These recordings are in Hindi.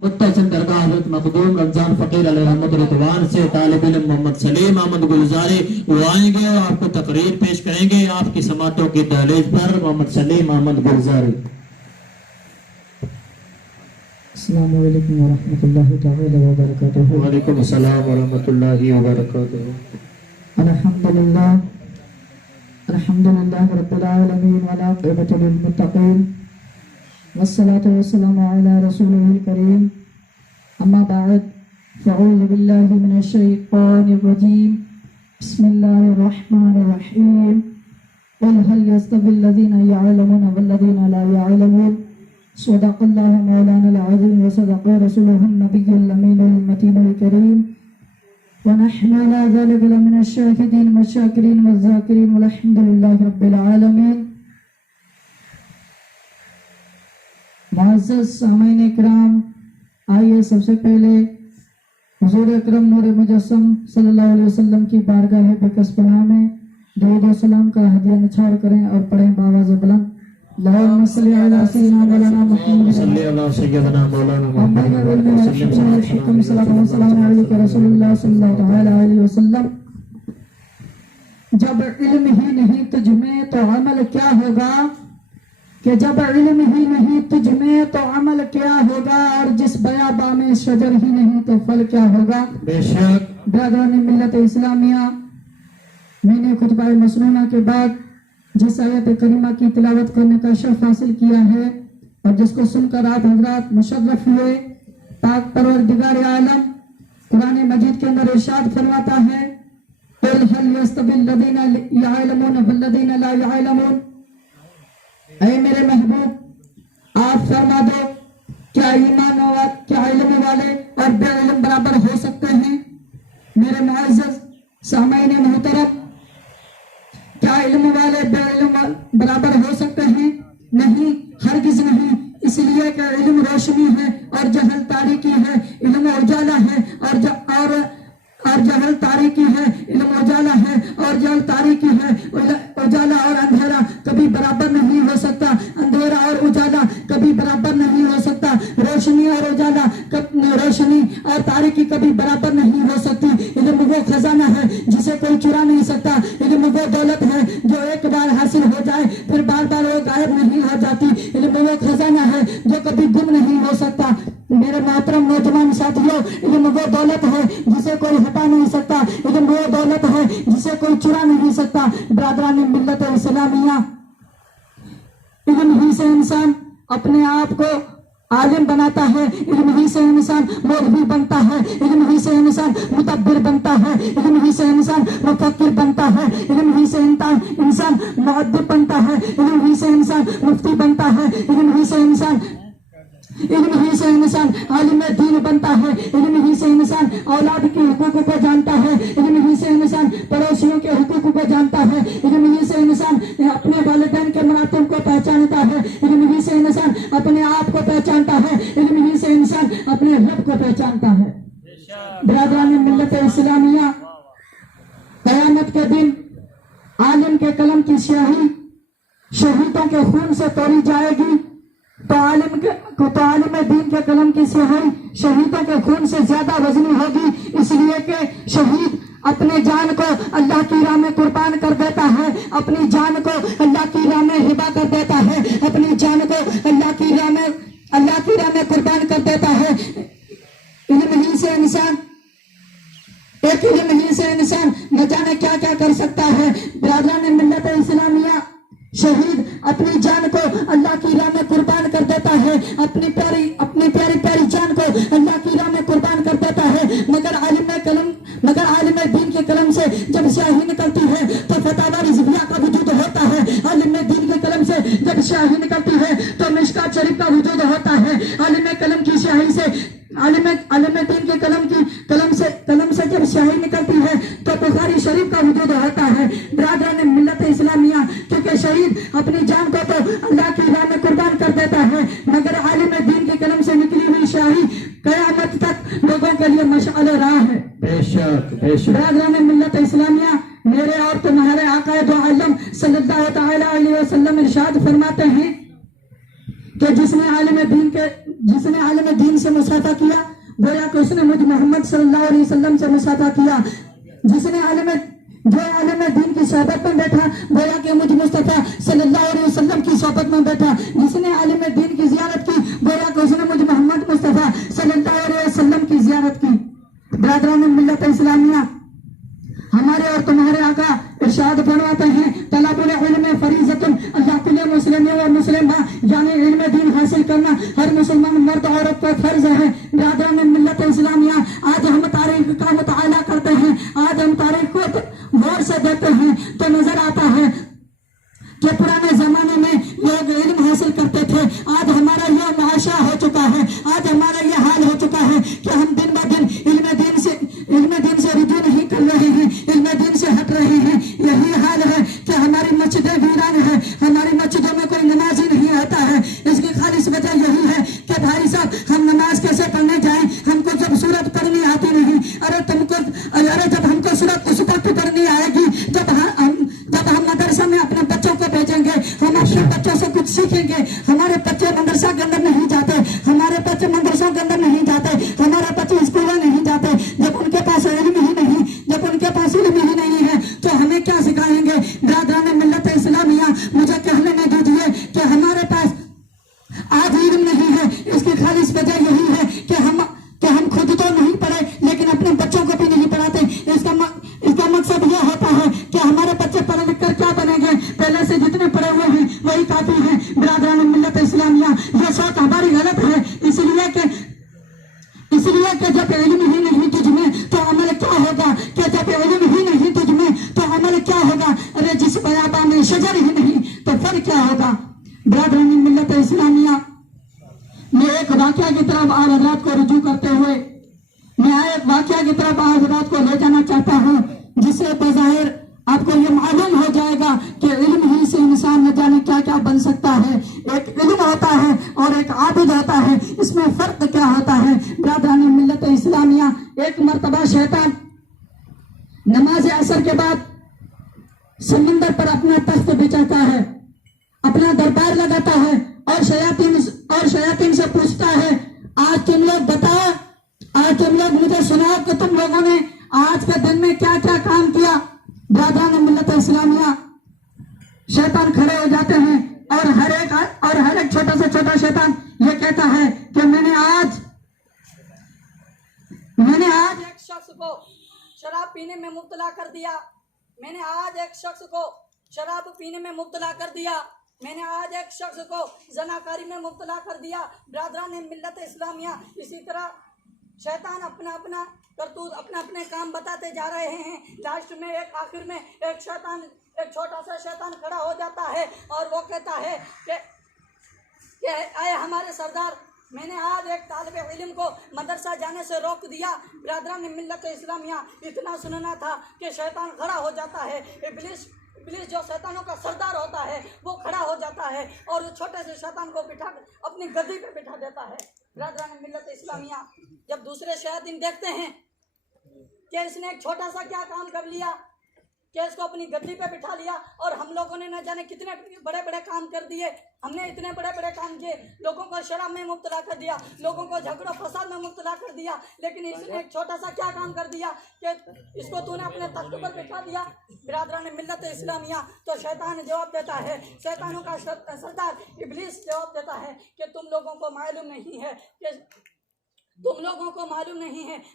मुत्तसिल दरगाह हज़रत मखदूम रमजान फकीर अलैहि रहमत रिदवान से तालिब इल्म मोहम्मद सलीम अहमद गुलजारी वो आएंगे और आपको तकरीर पेश करेंगे। आपकी समातों की दहलीज पर मोहम्मद सलीम अहमद गुलजारी। अस्सलामु अलैकुम व रहमतुल्लाहि तआला व बरकातुहू। वालेकुम अस्सलाम व रहमतुल्लाहि व बरकातुहू। अल्हम्दुलिल्लाह रब्बिल आलमीन व आक़िबतु लिल मुत्तक़ीन वस्सलातु वस्सलामु अला रसूलिहिल करीम। अम्मा बअद फ़अऊज़ु बिल्लाहि मिनश शैतानिर रजीम। बिस्मिल्लाहिर रहमानिर रहीम। क़ुल हल यस्तविल लज़ीना यअलमूना वल लज़ीना ला यअलमून। सदक़ल्लाहु मौलाना अज़ीम व सदक़ रसूलुहुन नबियुल अमीनुल मतीनुल करीम। व नहनु अला ज़ालिका लमिनश शाहिदीन वश्शाकिरीन वज़्ज़ाकिरीन वल्हम्दुलिल्लाहि रब्बिल आलमीन। मुअज़्ज़ज़ सामीन इकराम, आइए सबसे पहले हुज़ूर अकरम नूर मुजस्सम सल्लल्लाहु अलैहि वसल्लम की बारगाह बेकसपनाह में दुरूद व सलाम का हदिया निछावर करें और पढ़ें बावाज़ बुलंद अल्लाहुम्मा सल्लि अला सय्यिदना मौलाना मुहम्मद सल्ली अला सय्यिदना मौलाना मुहम्मद मुहम्मद व व सल्लम सल्लम सल्लल्लाहु अलैहि रसूलुल्लाह सल्लल्लाहु अलैहि वसल्लम। जब इल्म ही नहीं तुझ में तो अमल क्या होगा, कि जब इल्म ही नहीं तुझ में तो अमल क्या होगा, और जिस बयाबा में शजर ही नहीं तो फल क्या होगा। बेशक ब्रदरान मिल्लत इस्लामिया, मैंने खुतबा मसनूना के बाद जिस आयत करीमा की तिलावत करने का शर्फ हासिल किया है और जिसको सुनकर आप हजरात मुशर्रफ हुए, पाक परवरदिगार आलम कुरान मजीद के अंदर इरशाद फरमाता है, कुल हल यस्तविल लज़ीना यअलमून वल लज़ीना ला यअलमून। ऐ मेरे महबूब आप फरमा दो, क्या इल्म वाले और बेइल्म बराबर हो सकते हैं। मेरे मुअज़्ज़ज़ सामीन मोहतरम, क्या इल्म वाले बेइल्म बराबर हो सकते हैं? नहीं, हरगिज़ नहीं। इसलिए कि इल्म रोशनी है और जहल तारीकी है। इल्म उजाला है और जहल तारीकी है। इल्म उजाला है और जहल तारीकी है। उजाला और अंधेरा कभी बराबर नहीं हो सकता। अंधेरा और उजाला कभी बराबर नहीं हो सकता। रोशनी और उजाला रोशनी और तारीकी कभी बराबर नहीं हो सकती। इल्म वो खजाना है जिसे कोई चुरा नहीं सकता। इल्म वो दौलत है जो एक बार हासिल हो जाए फिर बार बार वो गायब नहीं हो जाती। इल्म वो खजाना है जो कभी गुम नहीं हो सकता। मेरे मोहतरम नौजवान साथियों, इल्म वो दौलत है जिसे कोई हटा नहीं सकता। इल्म वो दौलत है जिसे कोई चुरा नहीं सकता। ब्रादरान मिल्लत इस्लामिया, इल्म ही से इंसान अपने आप को आलिम बनाता है। इल्म ही से इंसान मौलवी बनता है। इल्म ही से इंसान मुतब्बिर बनता है। इल्म ही से इंसान मुफक्किर बनता है। इल्म ही से इंसान मुअद्दिब बनता है। इल्म ही से इंसान मुफ्ती बनता है। इल्म ही से इंसान आलिम दीन बनता है। इल्म ही से इंसान औलाद के हुकूक को जानता है। इल्म ही से इंसान पड़ोसियों के हुकूक को जानता है। इल्म ही से इंसान अपने वालिदैन के मरातब को पहचानता है। इल्म ही से इंसान अपने आप को पहचानता है। इल्म ही से इंसान अपने रब को पहचानता है। ब्रादरान मिल्लत इस्लामिया, क़यामत के दिन आलिम के कलम की स्याही शहीदों के खून से तोड़ी जाएगी, तो आलिम दीन के कलम की स्याही शहीदों के खून से ज्यादा वजनी होगी। इसलिए कि शहीद अपने जान को अल्लाह की राह में कुर्बान कर देता है। अपनी जान को अल्लाह की राह में हिबा कर देता है। अपनी जान को अल्लाह की राह में कुर्बान कर देता है। इल्म ही से इंसान न जाने क्या क्या कर सकता है। ब्रादरान मिल्लत इस्लामिया, शहीद अपनी जान को अल्लाह की राह में कुर्बान कर देता है। अपनी प्यारी जान को अल्लाह की राह में कुर्बान कर देता है। मगर आलिम दीन के कलम से जब स्याही निकलती है तो फतावा रिज़विया का वजूद होता है। आलिम दीन के कलम से जब स्याही निकलती है तो मिशकात शरीफ का वजूद होता है। आलिम कलम की स्याही से आलिम दीन के कलम से जब स्याही निकलती है तो बुखारी शरीफ का वजूद होता है। ब्रादरान मिल्लत इस्लामिया, क्योंकि शहीद अपनी जान को तो अल्लाह की राह में कुर्बान कर देता है, मगर आलिम दीन के कलम से निकली हुई स्याही क़यामत तक लोगों के लिए मशअल राह है। बेशक ब्रादरान मिल्लत इस्लामिया, मेरे और तुम्हारे आका दो आलम सल्लल्लाहु तआला अलैहि वसल्लम इरशाद फरमाते हैं कि जिसने आलिम दीन से से मुसाफा किया, गोया कि उसने मुझ मोहम्मद सल्लल्लाहु अलैहि वसल्लम से मुसाफा किया। जिसने आलिम दीन की सोहबत में बैठा, गोया कि मुझ मुस्तफा सल्लल्लाहु अलैहि वसल्लम की सोहबत में बैठा। जिसने आलिम दीन की जियारत की, गोया कि उसने मुझ मोहम्मद मुस्तफा सल्लल्लाहु अलैहि वसल्लम की जियारत की। बिरादरान मिल्लत इस्लामिया, हमारे और तुम्हारे आका इरशाद फरमाते हैं, तलबुल इल्म फरीज़तुन अल्लाह कुल मुस्लिम व मुस्लिमा, यानी इल्म दीन हासिल करना हर मुसलमान मर्द औरत पर फर्ज है। बिरादरान मिल्लत इस्लामिया, आज हम तारीख का मुताला करते हैं, आज हम तारीख को गौर से देखते हैं तो नजर आता है कि पुराने जमाने में लोग इल्म हासिल करते थे। आज हमारा यह मुआशरा हो चुका है, आज हमारा यह हाल हो चुका है कि हम दिन ब दिन इल्म दीन से रुजू नहीं कर रहे हैं, इल्म दीन से हट रहे हैं। यही हाल है कि हमारी मस्जिदें वीरान है, हमारी मस्जिदों में कोई नमाज ही नहीं आता है। इसकी खालिस वजह यही है कि भाई साहब, हम नमाज कैसे पढ़ने जाएं, हमको जब सूरत पढ़नी आती नहीं। अरे जब हमको सूरत उस वक्त पढ़नी आएगी जब हम मदरसा में अपने बच्चों को भेजेंगे, हम अपने बच्चों से कुछ सीखेंगे। हमारे बच्चे मदरसा के अंदर नहीं जाते, हमारे बच्चे मदरसों के अंदर नहीं जाते, हमारे बच्चे स्कूलों नहीं जाते। जब उनके पास इल्म ही नहीं है तो हमें क्या सिखाएंगे। बिरादरान मिल्लत इस्लामिया, मुझे कहने में दीजिए कि हमारे पास आज इल्म नहीं है। इसकी खालिस वजह यही है कि हम खुद तो नहीं पढ़े, लेकिन अपने बच्चों को भी नहीं पढ़ाते। इसका मकसद यह होता है कि हमारे बच्चे पढ़ लिख कर क्या बनेंगे, पहले से जितने पढ़े हुए हैं वही काफी है। बिरादरान मिल्लत इस्लामिया, यह सोच हमारी गलत है, इसलिए कि जब इल्म ही नहीं तुझमें तो अमल क्या होगा, कि जब इल्म ही नहीं तुझमें तो अमल क्या होगा। अरे जिस बयाबा में शजर ही नहीं तो फल क्या होगा। बिरादरान मिल्लत इस्लामिया, मैं एक वाकया की तरफ आप हजरात को रुजू करते हुए ले जाना चाहता हूँ, जिससे बज़ाहिर आपको ये मालूम हो जाएगा कि इल्म ही से इंसान न जाने क्या क्या बन सकता है। एक इल्म होता है और एक आबिद होता है, इसमें फर्क क्या होता है। बिरादरान मिल्लत इस्लामिया, एक मर्तबा शैतान नमाज असर के बाद समंदर पर अपना तख्त बिछाता है, अपना दरबार लगाता है और शयातीन से पूछता है, आज तुम लोग बताओ, आज तुम लोग मुझे सुनाओ कि तुम लोगों ने आज के दिन में क्या क्या काम किया। बिरादरान मिल्लत इस्लामिया, शैतान खड़े हो जाते हैं और हर एक छोटा से छोटा शैतान ये कहता है कि मैंने आज एक शख्स को शराब पीने में मुब्तला कर दिया, मैंने आज एक शख्स को शराब पीने में मुब्तला कर दिया, मैंने आज एक शख्स को जनाकारी में मुब्तला कर दिया। बिरादरान मिल्लत इस्लामिया, इसी तरह शैतान अपना करतूत अपने काम बताते जा रहे हैं। लास्ट में आखिर में एक छोटा सा शैतान खड़ा हो जाता है और वो कहता है कि आए हमारे सरदार, मैंने आज एक तालिब इल्म को मदरसा जाने से रोक दिया। बिरादरान मिल्लत इस्लामिया, इतना सुनना था कि शैतान खड़ा हो जाता है। इब्लिस जो शैतानों का सरदार होता है वो खड़ा हो जाता है और उस छोटे से शैतान को बिठा अपनी गद्दी पे बिठा देता है। बिरादरान मिल्लत इस्लामिया, जब दूसरे शयातीन देखते हैं कि इसने एक छोटा सा क्या काम कर लिया कि इसको अपनी गद्दी पे बिठा लिया और हम लोगों ने न जाने कितने बड़े बड़े काम कर दिए, हमने इतने बड़े बड़े काम किए, लोगों को शराब में मुब्तला कर दिया, लोगों को झगड़ों फसाद में मुब्तला कर दिया, लेकिन इसने एक छोटा सा क्या काम कर दिया कि इसको तूने अपने तख्त पर बिठा दिया। बिरादरान मिल्लत इस्लामिया, तो शैतान जवाब देता है, शैतानों का सरदार इब्लिस जवाब देता है कि तुम लोगों को मालूम नहीं है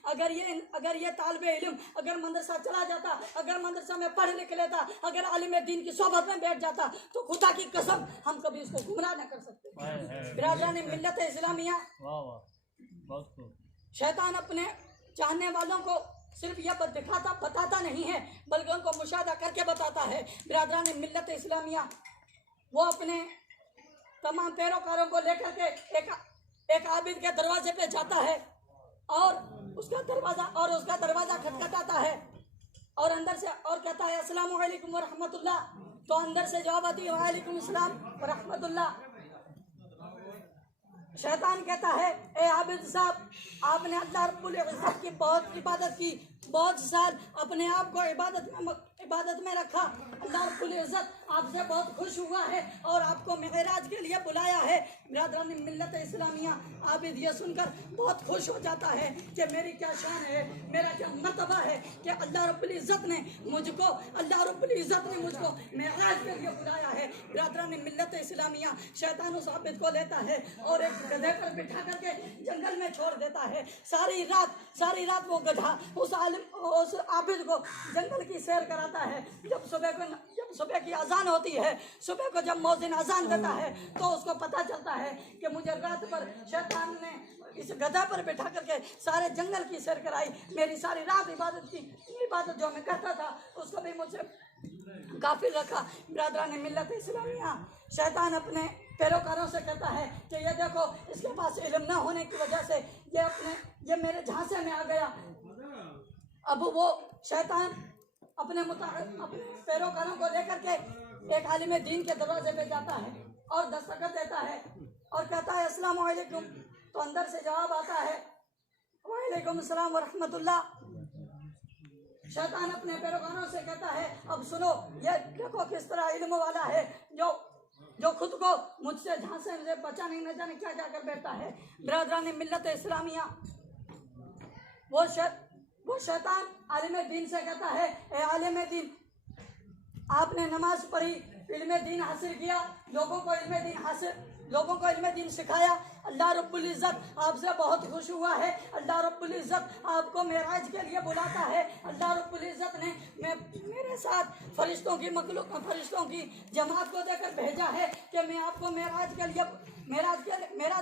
अगर ये तालिब इल्म अगर मदरसा चला जाता, अगर मदरसा में पढ़ लिख लेता, अगर आलिम दीन की सोहबत में बैठ जाता तो खुदा की कसम हम कभी उसको गुमराह न कर सकते। बिरादरान मिल्लत इस्लामिया, शैतान अपने चाहने वालों को सिर्फ यह बताता नहीं है बल्कि उनको मुशाहदा करके बताता है। बिरादरान मिल्लत इस्लामिया, वो अपने तमाम पैरोकारों को लेकर के एक आबिद के दरवाजे पे जाता है और उसका दरवाजा खटखटाता है और अंदर से और कहता है अस्सलामु अलैकुम व रहमतुल्लाह। तो अंदर से जवाब आती है वालेकुम अस्सलाम व रहमतुल्लाह। शैतान कहता है, ए आबिद साहब, आपने अल्लाह रब्बुल इज्जत की बहुत इबादत की, बहुत साल अपने आप को इबादत में रखा। अल्लाह रब्बुल इज्जत आपसे बहुत खुश हुआ है और आपको मेराज के लिए बुलाया है। बिरादरान मिल्लत इस्लामिया, आप ये सुनकर बहुत खुश हो जाता है कि मेरी क्या शान है, मेरा क्या मर्तबा है कि अल्लाह रब्बुल इज़्ज़त ने मुझको मेराज के लिए बुलाया है। बिरादरान मिल्लत इस्लामिया, शैतान उस आबिद को लेता है और एक गधे पर बिठा करके जंगल में छोड़ देता है। सारी रात वो गधा उस आबिद को जंगल की सैर कराता है। जब सुबह की अजान होती है, सुबह को जब मौज़िन अजान देता है तो उसको पता चलता है कि मुझे रात पर शैतान ने इस गधा पर बैठा करके सारे जंगल की सैर कराई। मेरी सारी रात इबादत जो मैं करता था उसको भी मुझसे गाफिल रखा। बिरादरान मिल्लत इस्लामिया, शैतान अपने पैरोकारों से कहता है कि ये देखो, इसके पास इल्म न होने की वजह से ये मेरे झांसे में आ गया। अब वो शैतान अपने पैरोकारों को लेकर के एक आलिम दीन के दरवाजे पे जाता है और दस्तखत देता है और कहता है अस्सलाम वालेकुम। तो अंदर से जवाब आता है वालेकुम अस्सलाम व रहमतुल्लाह। शैतान अपने पैरोकारों से कहता है अब सुनो, ये देखो किस तरह इल्म वाला है जो खुद को मुझसे झांसे से बचा नहीं जाने क्या कर बैठता है। बिरादरान मिल्लत इस्लामिया, वो शैतान आलिम दीन से कहता है, ए आलिम दीन, आपने नमाज पढ़ी, इल्म दीन हासिल किया, लोगों को इल्म दीन सिखाया, अल्लाह रब्बुल इज़्ज़त आपसे बहुत खुश हुआ है। अल्लाह रब्बुल इज़्ज़त आपको मेराज के लिए बुलाता है। अल्लाह रब्बुल इज़्ज़त ने मेरे साथ फरिश्तों की जमात को देकर भेजा है कि मैं आपको मेराज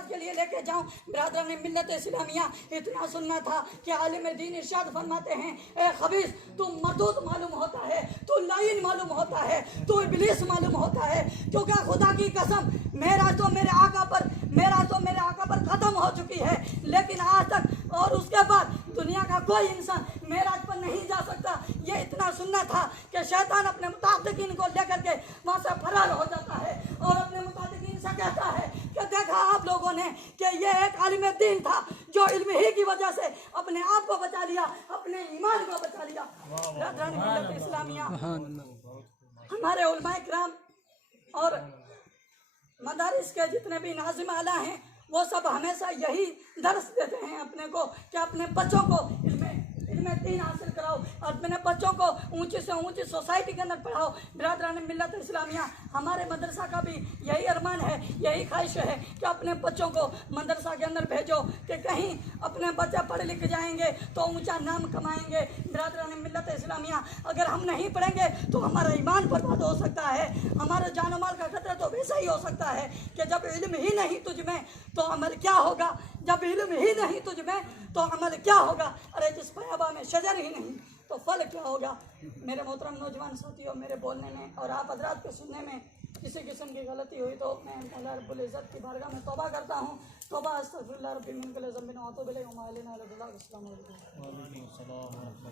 के लिए लेके जाऊं। बिरादरान मिल्लत इस्लामिया, इतना सुनना था कि आलिम दीन इरशाद फरमाते हैं, ए खबीस, तू मरदूद मालूम होता है, तू लाइन मालूम होता है, तू इब्लीस मालूम होता है, क्योंकि खुदा की कसम मेराज तो मेरे आका पर खत्म हो चुकी है, लेकिन आज तक और उसके बाद दुनिया का कोई इंसान मेराज पर नहीं जा सकता। ये इतना सुनना था कि शैतान अपने मुताबिकीन को लेकर के वहाँ से फरार हो जाता है और अपने मुताबिकीन से कहता है कि देखा आप लोगों ने कि ये एक आलिम दीन था जो इल्म ही की वजह से अपने आप को बचा लिया, अपने ईमान को बचा लिया। इस्लामिया, हमारे उलमाए किराम और मदारिस के जितने भी नाज़िम आला हैं वो सब हमेशा यही दर्स देते हैं अपने को कि अपने बच्चों को इल्म दीन हासिल कराओ और अपने बच्चों को ऊंची से ऊंची सोसाइटी के अंदर पढ़ाओ। बिरादरान मिल्लत इस्लामिया, हमारे मदरसा का भी यही अरमान है, यही ख्वाहिश है कि अपने बच्चों को मदरसा के अंदर भेजो कि कहीं अपने बच्चे पढ़ लिख जाएंगे तो ऊंचा नाम कमाएंगे। बिरादरान मिल्लत इस्लामिया, अगर हम नहीं पढ़ेंगे तो हमारा ईमान बर्बाद हो सकता है, हमारे जान माल का खतरा तो वैसा ही हो सकता है कि जब इल्म ही नहीं तुझ में तो अमल क्या होगा, जब इल्म ही नहीं तुझ में तो अमल क्या होगा। अरे जिस पयाबा में शजर ही नहीं तो फल क्या होगा। मेरे मोहतरम नौजवान साथियों, मेरे बोलने में और आप हज़रात के सुनने में किसी किस्म की गलती हुई तो मैं अल्लाह रब्बुल इज़्ज़त की बारगाह में तौबा करता हूँ। तौबा अस्तगफिरुल्लाह रब्बी मिन कुल्लि ज़ंबिन व अतूबु इलैहि व मा अलैना इल्ला अल बलाग। अस्सलामु अलैकुम।